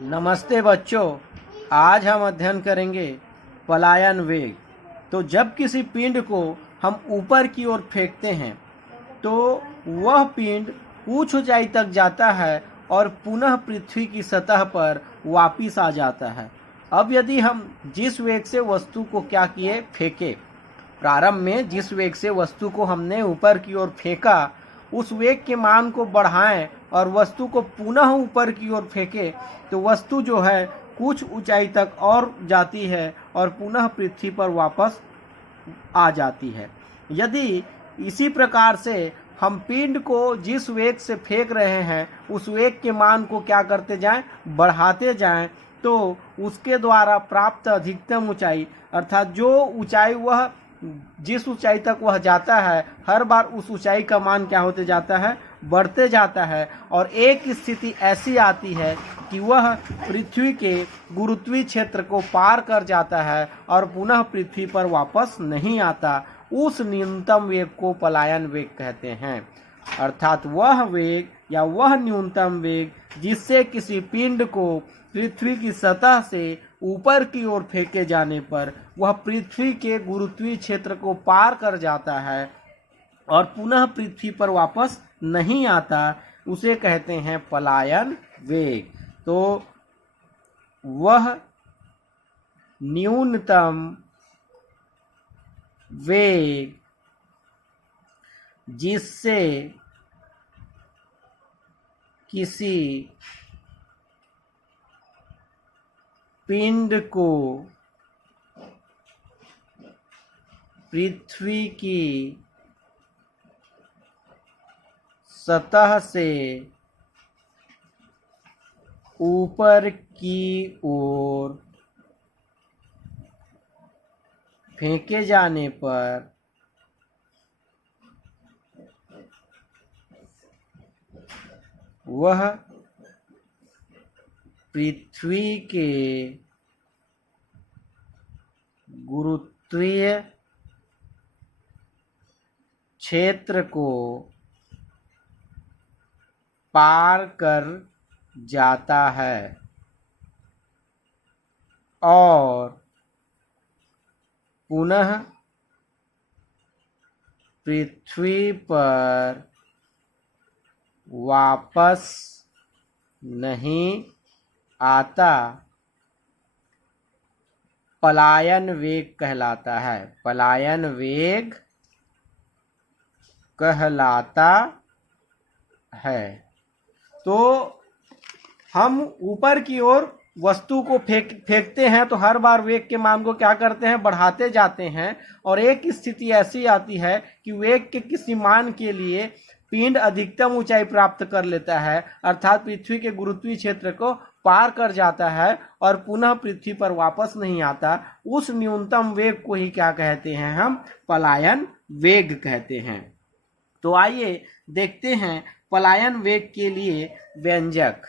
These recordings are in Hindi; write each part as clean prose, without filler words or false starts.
नमस्ते बच्चों। आज हम अध्ययन करेंगे पलायन वेग। तो जब किसी पिंड को हम ऊपर की ओर फेंकते हैं तो वह पिंड कुछ ऊंचाई तक जाता है और पुनः पृथ्वी की सतह पर वापिस आ जाता है। अब यदि हम जिस वेग से वस्तु को क्या किए फेंके, प्रारंभ में जिस वेग से वस्तु को हमने ऊपर की ओर फेंका उस वेग के मान को बढ़ाएं और वस्तु को पुनः ऊपर की ओर फेंके तो वस्तु जो है कुछ ऊंचाई तक और जाती है और पुनः पृथ्वी पर वापस आ जाती है। यदि इसी प्रकार से हम पिंड को जिस वेग से फेंक रहे हैं उस वेग के मान को क्या करते जाएं, बढ़ाते जाएं, तो उसके द्वारा प्राप्त अधिकतम ऊंचाई अर्थात जो ऊंचाई वह जिस ऊंचाई तक वह जाता है हर बार उस ऊंचाई का मान क्या होते जाता है, बढ़ते जाता है। और एक स्थिति ऐसी आती है कि वह पृथ्वी के गुरुत्वीय क्षेत्र को पार कर जाता है और पुनः पृथ्वी पर वापस नहीं आता। उस न्यूनतम वेग को पलायन वेग कहते हैं। अर्थात वह वेग या वह न्यूनतम वेग जिससे किसी पिंड को पृथ्वी की सतह से ऊपर की ओर फेंके जाने पर वह पृथ्वी के गुरुत्वीय क्षेत्र को पार कर जाता है और पुनः पृथ्वी पर वापस नहीं आता, उसे कहते हैं पलायन वेग। तो वह न्यूनतम वेग जिससे किसी पिंड को पृथ्वी की सतह से ऊपर की ओर फेंके जाने पर वह पृथ्वी के गुरुत्वीय क्षेत्र को पार कर जाता है और पुनः पृथ्वी पर वापस नहीं आता, पलायन वेग कहलाता है। पलायन वेग कहलाता है। तो हम ऊपर की ओर वस्तु को फेंकते हैं तो हर बार वेग के मान को क्या करते हैं, बढ़ाते जाते हैं। और एक स्थिति ऐसी आती है कि वेग के किसी मान के लिए पिंड अधिकतम ऊंचाई प्राप्त कर लेता है अर्थात पृथ्वी के गुरुत्वीय क्षेत्र को पार कर जाता है और पुनः पृथ्वी पर वापस नहीं आता। उस न्यूनतम वेग को ही क्या कहते हैं, हम पलायन वेग कहते हैं। तो आइए देखते हैं पलायन वेग के लिए व्यंजक।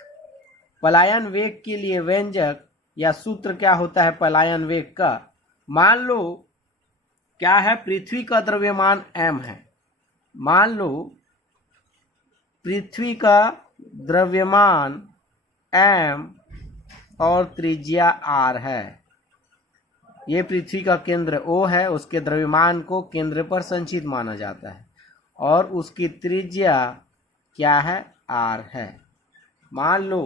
पलायन वेग के लिए व्यंजक या सूत्र क्या होता है पलायन वेग का। मान लो क्या है, पृथ्वी का द्रव्यमान m है। मान लो पृथ्वी का द्रव्यमान m और त्रिज्या r है। ये पृथ्वी का केंद्र O है, उसके द्रव्यमान को केंद्र पर संचित माना जाता है और उसकी त्रिज्या क्या है, r है। मान लो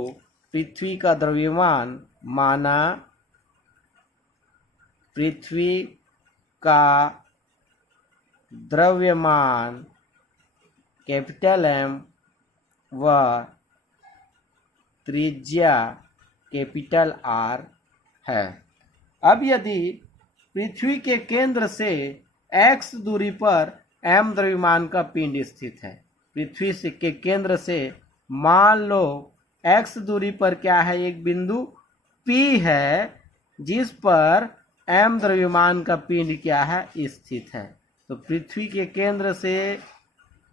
पृथ्वी का द्रव्यमान, माना पृथ्वी का द्रव्यमान कैपिटल M व त्रिज्या कैपिटल R है। अब यदि पृथ्वी के केंद्र से x दूरी पर m द्रव्यमान का पिंड स्थित है, पृथ्वी से के केंद्र से मान लो x दूरी पर क्या है, एक बिंदु P है जिस पर m द्रव्यमान का पिंड क्या है, स्थित है। तो पृथ्वी के केंद्र से,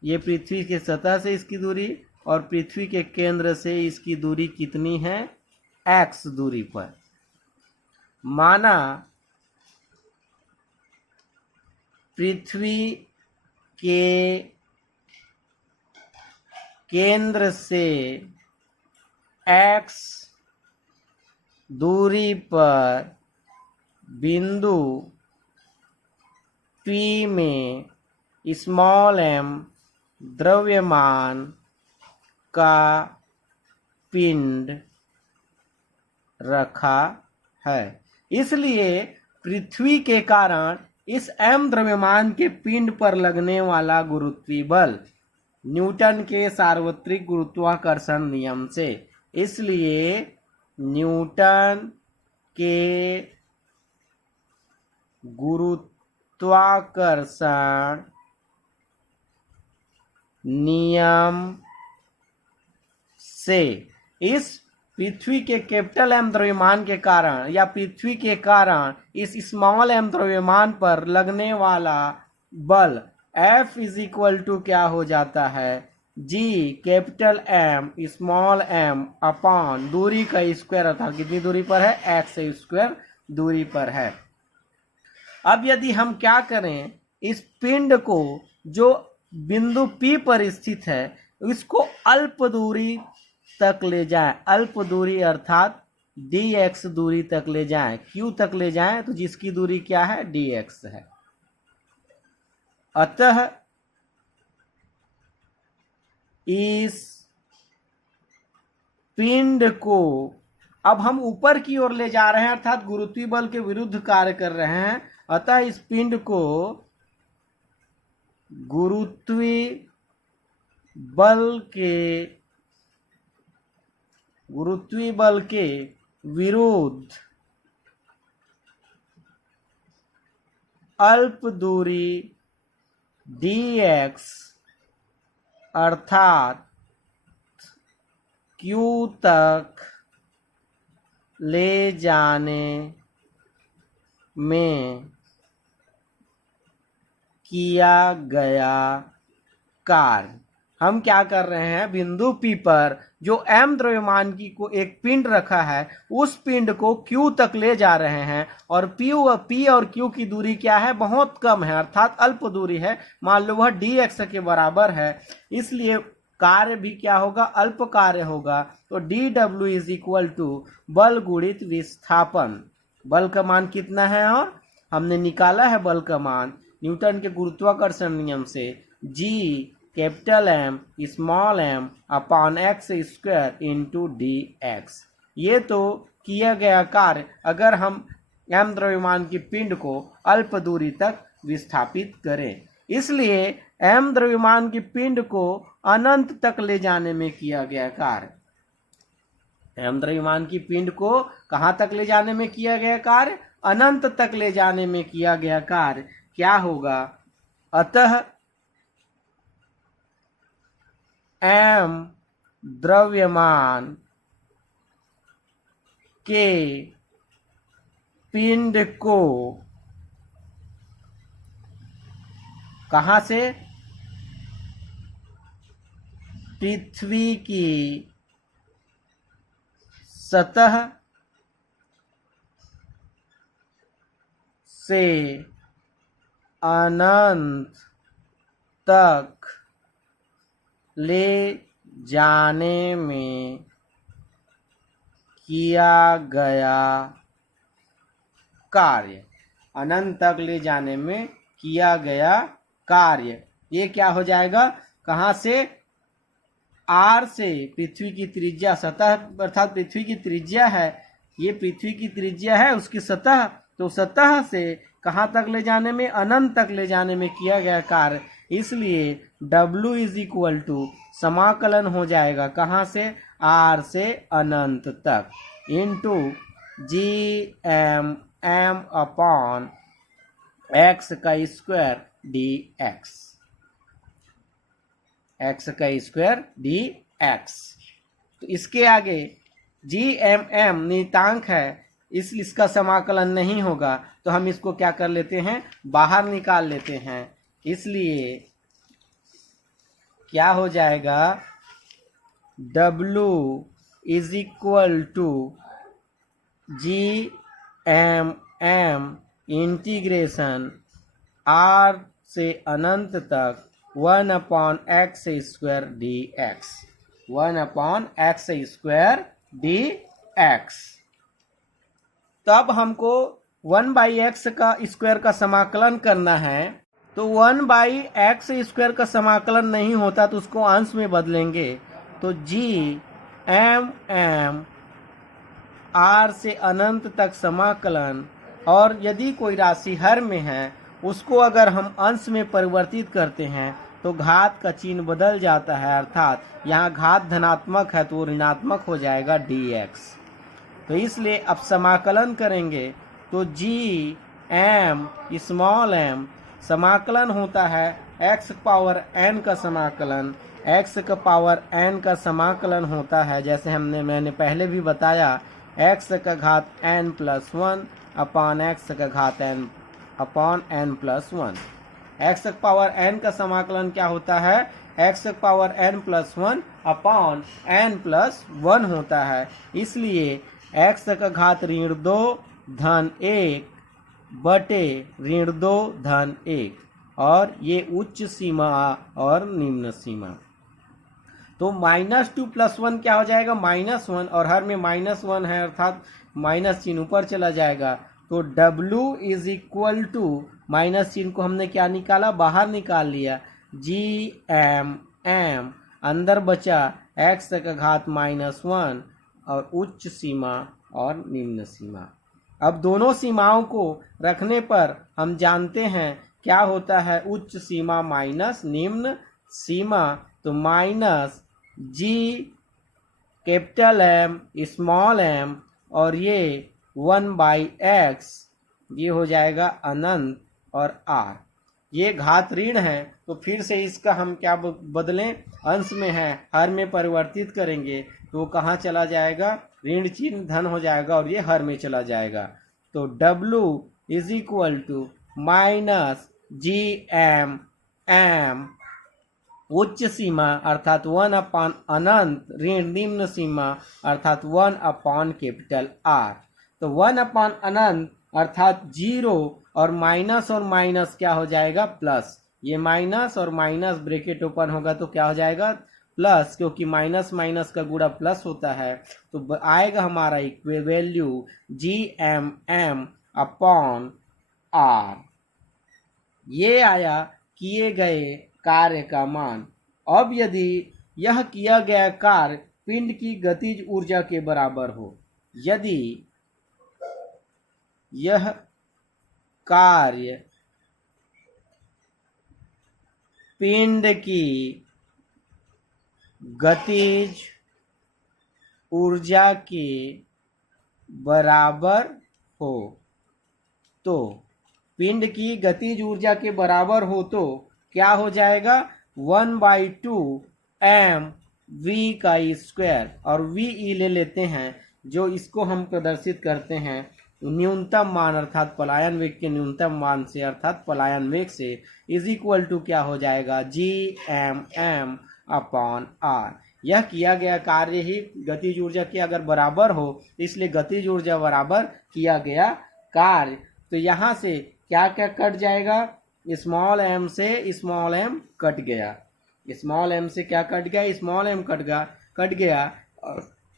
ये पृथ्वी के सतह से इसकी दूरी और पृथ्वी के केंद्र से इसकी दूरी कितनी है, x दूरी पर। माना पृथ्वी के केंद्र से x दूरी पर बिंदु P में स्मॉल m द्रव्यमान का पिंड रखा है। इसलिए पृथ्वी के कारण इस m द्रव्यमान के पिंड पर लगने वाला गुरुत्वीय बल न्यूटन के सार्वत्रिक गुरुत्वाकर्षण नियम से, इसलिए न्यूटन के गुरुत्वाकर्षण नियम से इस पृथ्वी के कैपिटल एम द्रव्यमान के कारण या पृथ्वी के कारण इस स्मॉल एम द्रव्यमान पर लगने वाला बल F इज इक्वल टू क्या हो जाता है, G capital M small m upon दूरी का स्क्वायर, अर्थात कितनी दूरी पर है, x स्क्वायर दूरी पर है। अब यदि हम क्या करें, इस पिंड को जो बिंदु P पर स्थित है इसको अल्प दूरी तक ले जाएं, अल्प दूरी अर्थात dx दूरी तक ले जाएं, q तक ले जाएं, तो जिसकी दूरी क्या है, dx है। अतः इस पिंड को अब हम ऊपर की ओर ले जा रहे हैं, अर्थात गुरुत्वीय बल के विरुद्ध कार्य कर रहे हैं। अतः इस पिंड को गुरुत्वीय बल के विरुद्ध अल्प दूरी dx अर्थात q तक ले जाने में किया गया कार्य। हम क्या कर रहे हैं, बिंदु P पर जो m द्रव्यमान की को एक पिंड रखा है उस पिंड को q तक ले जा रहे हैं और P और q की दूरी क्या है, बहुत कम है, अर्थात अल्प दूरी है, मान लो वह dx के बराबर है, इसलिए कार्य भी क्या होगा, अल्प कार्य होगा। तो dw इज इक्वल टू बल गुणित विस्थापन, बल का मान कितना है और हमने निकाला है बल का मान न्यूटन के गुरुत्वाकर्षण नियम से, G capital M small m upon x square into dx। ये तो किया गया कार्य अगर हम m द्रव्यमान की पिंड को अल्प दूरी तक विस्थापित करें। इसलिए m द्रव्यमान की पिंड को अनंत तक ले जाने में किया गया कार्य, m द्रव्यमान की पिंड को कहां तक ले जाने में किया गया कार्य, अनंत तक ले जाने में किया गया कार्य क्या होगा। अतः m द्रव्यमान के पिंड को कहां से, पृथ्वी की सतह से अनंत तक ले जाने में किया गया कार्य, अनंत तक ले जाने में किया गया कार्य, ये क्या हो जाएगा, कहां से, r से पृथ्वी की त्रिज्या, सतह अर्थात पृथ्वी की त्रिज्या है, ये पृथ्वी की त्रिज्या है उसकी सतह, तो सतह से कहां तक ले जाने में, अनंत तक ले जाने में किया गया कार्य। इसलिए W इज इक्वल टू समाकलन हो जाएगा कहां से, r से अनंत तक इंटू m अपॉन x का स्क्वायर dx, x का स्क्वायर dx। तो इसके आगे m नियतांक है, इसका समाकलन नहीं होगा, तो हम इसको क्या कर लेते हैं, बाहर निकाल लेते हैं। इसलिए क्या हो जाएगा, W is equal to m integration r से अनंत तक 1 upon x square dx, 1 upon x square dx। तब हमको 1/x का स्क्वायर का समाकलन करना है। तो 1/x² का समाकलन नहीं होता तो उसको अंश में बदलेंगे। तो GM R से अनंत तक समाकलन, और यदि कोई राशि हर में है उसको अगर हम अंश में परिवर्तित करते हैं तो घात का चिन्ह बदल जाता है, अर्थात यहाँ घात धनात्मक है तो ऋणात्मक हो जाएगा dx। तो इसलिए अब समाकलन करेंगे तो GM m समाकलन होता है x पावर n का समाकलन, x का पावर n का समाकलन होता है जैसे मैंने पहले भी बताया x का घात n+1 अपान x का घात n अपान n+1। x का पावर n का समाकलन क्या होता है, x का पावर n+1 अपान n+1 होता है। इसलिए x का घात -2 धन 1 बटे -2 धन 1, और ये उच्च सीमा और निम्न सीमा। तो -2 + 1 क्या हो जाएगा, -1, और हर में -1 है अर्थात माइनस चिन्ह ऊपर चला जाएगा। तो W = माइनस चिन्ह को हमने क्या निकाला, बाहर निकाल लिया। GM अंदर बचा x का घात -1 और उच्च सीमा और निम्न सीमा। अब दोनों सीमाओं को रखने पर हम जानते हैं क्या होता है, उच्च सीमा माइनस निम्न सीमा। तो माइनस GM और ये 1/x ये हो जाएगा अनंत और r। ये घात ऋण है तो फिर से इसका हम क्या बदलें, अंश में है हर में परिवर्तित करेंगे तो कहाँ चला जाएगा, ऋण चिन्ह धन हो जाएगा और ये हर में चला जाएगा। तो W = -GM उच्च सीमा अर्थात 1 अनंत ऋण निम्न सीमा अर्थात 1/R। तो 1 अनंत अर्थात 0 और माइनस क्या हो जाएगा, प्लस। ये माइनस और माइनस ब्रैकेट ओपन होगा तो क्या हो जाएगा, प्लस, क्योंकि माइनस का गुणा प्लस होता है। तो आएगा हमारा वैल्यू GMM/R। ये आया किए गए कार्य का मान। अब यदि यह किया गया कार्य पिंड की गतिज ऊर्जा के बराबर हो, यदि यह कार्य पिंड की गतिज ऊर्जा के बराबर हो, तो पिंड की गतिज ऊर्जा के बराबर हो तो क्या हो जाएगा, 1/2 mv², और ve ले लेते हैं जो इसको हम प्रदर्शित करते हैं न्यूनतम मान अर्थात पलायन वेग के न्यूनतम मान से अर्थात पलायन वेग से, = क्या हो जाएगा, GMM/R। यह किया गया कार्य ही गतिज ऊर्जा के अगर बराबर हो, इसलिए गतिज ऊर्जा बराबर किया गया कार्य। तो यहाँ से क्या क्या कट जाएगा, m से m कट गया, m से क्या कट गया, m कट गया।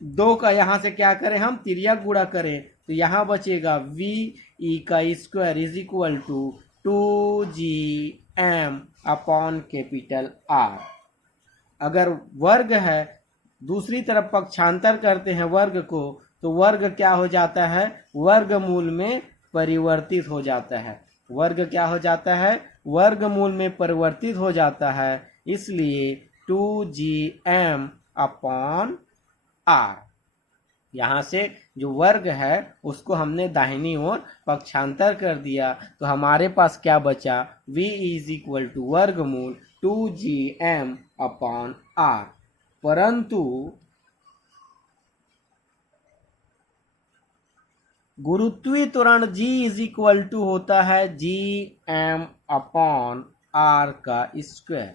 2 का यहाँ से क्या करें, हम तिर्यक गुणा करें तो यहाँ बचेगा VE² = 2GM/R। अगर वर्ग है, दूसरी तरफ पक्षांतर करते हैं वर्ग को, तो वर्ग क्या हो जाता है, वर्गमूल में परिवर्तित हो जाता है। वर्ग क्या हो जाता है, वर्गमूल में परिवर्तित हो जाता है। इसलिए 2GM/R। यहाँ से जो वर्ग है उसको हमने दाहिनी ओर पक्षांतर कर दिया तो हमारे पास क्या बचा, V = वर्गमूल 2GM/R। परंतु गुरुत्वीय त्वरण G = होता है GM/R का स्क्वायर।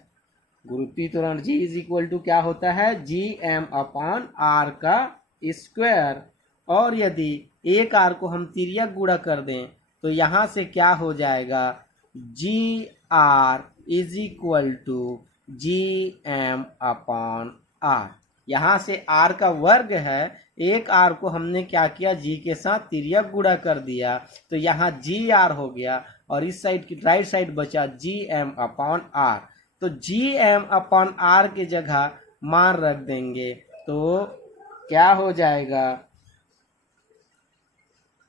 गुरुत्वीय त्वरण G = क्या होता है, GM/R का स्क्वायर। और यदि एक R को हम तिर्यक गुणा कर दें तो यहाँ से क्या हो जाएगा, GR = GM/R। यहाँ से R का वर्ग है एक आर को हमने क्या किया, जी के साथ तिर्यक गुणा कर दिया, तो यहाँ जी आर हो गया और इस साइड की राइट साइड बचा जी एम अपॉन आर। तो जी एम अपॉन आर की जगह मान रख देंगे तो क्या हो जाएगा,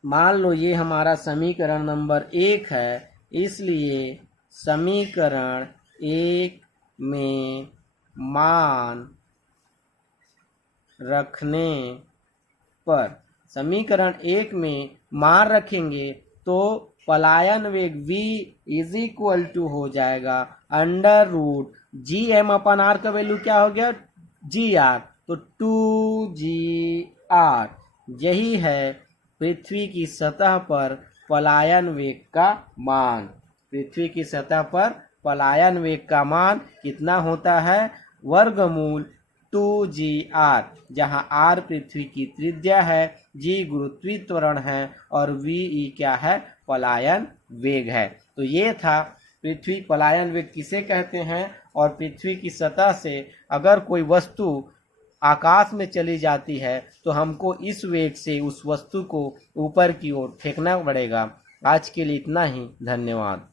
मान लो ये हमारा समीकरण नंबर 1 है, इसलिए समीकरण 1 में मान रखने पर, समीकरण 1 में मान रखेंगे तो पलायन वेग v इज इक्वल टू हो जाएगा under root G M upon R का वैल्यू क्या हो गया, जी आर, तो 2 GR। यही है पृथ्वी की सतह पर पलायन वेग का मान। पृथ्वी की सतह पर पलायन वेग का मान कितना होता है, वर्गमूल 2GR, जहां R पृथ्वी की त्रिज्या है, G गुरुत्वीय त्वरण है और VE क्या है, पलायन वेग है। तो ये था पृथ्वी पलायन वेग किसे कहते हैं, और पृथ्वी की सतह से अगर कोई वस्तु आकाश में चली जाती है तो हमको इस वेग से उस वस्तु को ऊपर की ओर फेंकना पड़ेगा। आज के लिए इतना ही, धन्यवाद।